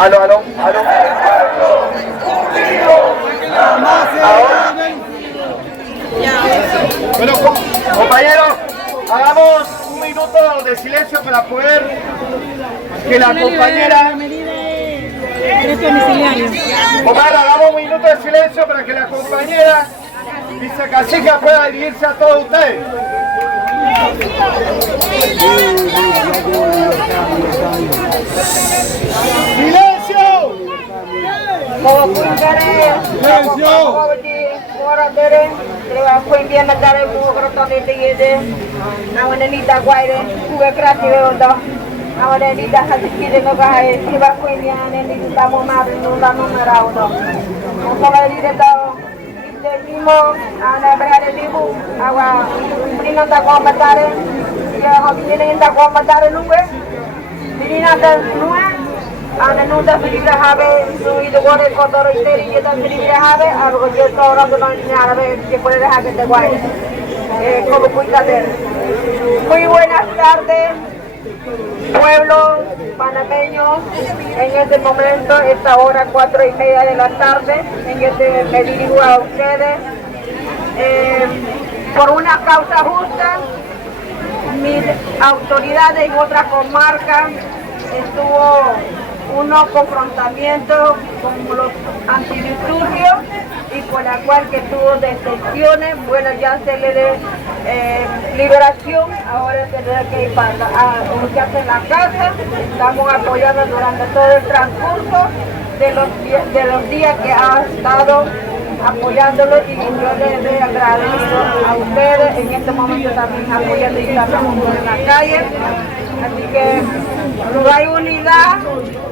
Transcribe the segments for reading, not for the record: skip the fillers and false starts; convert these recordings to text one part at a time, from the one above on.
Aló. Ahora. Bueno, compañeros, hagamos un minuto de silencio para poder que la compañera... Omar, hagamos un minuto de silencio para que la compañera vicecacica pueda dirigirse a todos ustedes. ¡Silencio! Ana nunda filibra habe sui do gore kodoro iteri yeta filibra habe algo yo todo no niñara ve que puede dejar que te guay como cuidadero. Muy buenas tardes pueblo panameño, en este momento esta hora 4:30 de la tarde en este me dirijo a ustedes por una causa justa. Mis autoridades en otra comarca estuvo unos confrontamientos con los antidisturbios y con la cual que tuvo detenciones. Bueno, ya se le dé liberación, ahora tendrá que ir para ubicarse en la casa. Estamos apoyando durante todo el transcurso de los días que ha estado apoyándolo y yo les agradecido a ustedes en este momento también apoyando y estamos en la calle. Así que no hay unidad,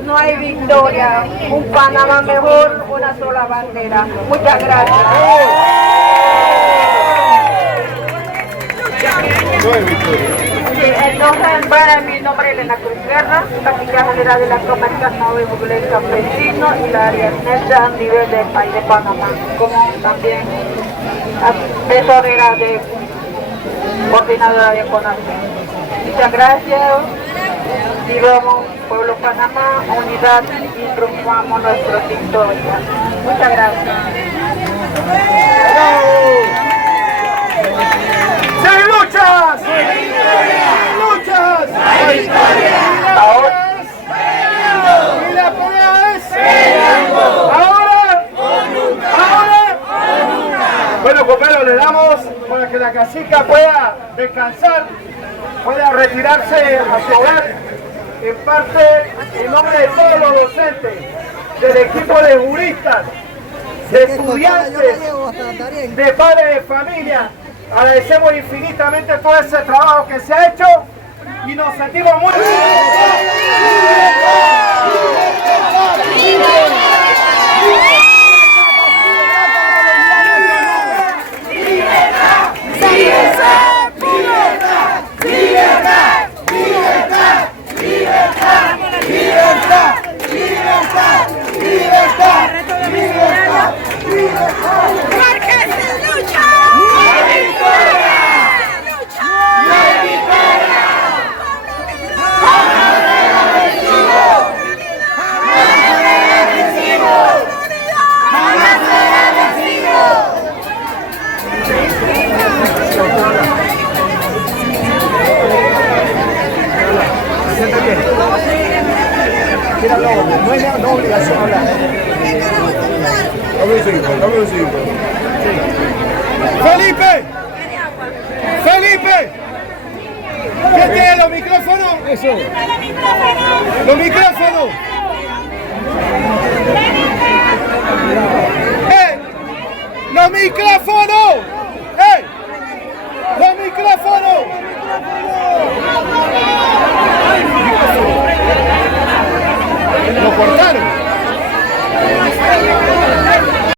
no hay victoria. Un Panamá mejor, una sola bandera. Muchas gracias. Entonces, bueno, mi nombre es Elena Cruz Guerra, capitán general de la comarca Nuevo Buglé Campesino y la área NESA a nivel del país de Panamá, como también tesorera de coordinadora de economía. Muchas gracias. Vivamos, pueblo Panamá, unidad y triunfamos nuestra victoria. Muchas gracias. ¡Se lucha! ¡Luchas! Ahora y la pelea es ahora. Bueno, compañeros, le damos para que la cacica pueda descansar, pueda retirarse a su hogar. En parte, en nombre de todos los docentes, del equipo de juristas, de estudiantes, de padres de familia, agradecemos infinitamente todo ese trabajo que se ha hecho y nos sentimos muy no hay obligación a hablar. Dame un cinco. ¡Felipe! ¿Qué tiene los micrófonos? Eso. ¡Los micrófonos! ¡Los micrófonos!